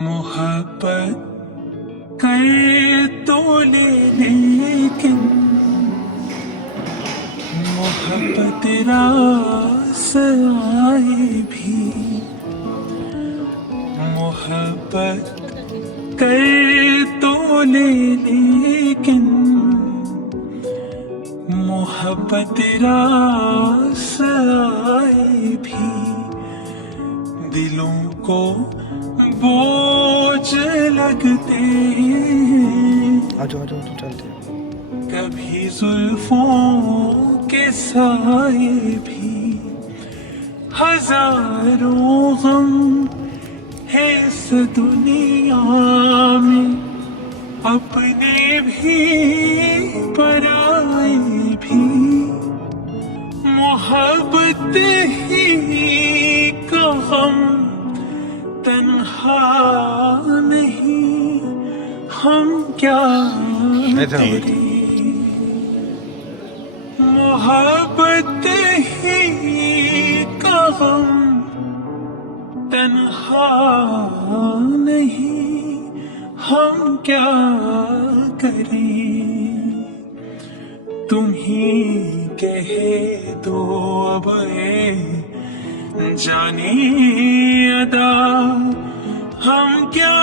محبت کر تو لے لیکن محبت راس آئے بھی، محبت کر تو لے لیکن محبت راس آئے بھی، دلوں کو بوجھ لگتے ہیں آجو چلتے کبھی زلفوں کے سائے بھی، ہزاروں غم ہے اس دنیا میں، اپنے بھی پرائے بھی، محبت ہی کا غم تنہا نہیں، ہم کیا کریں، محبت ہی کا غم تنہا نہیں، ہم کیا کریں، تم ہی کہہ دو اب اے جانے ادا، ہم کیا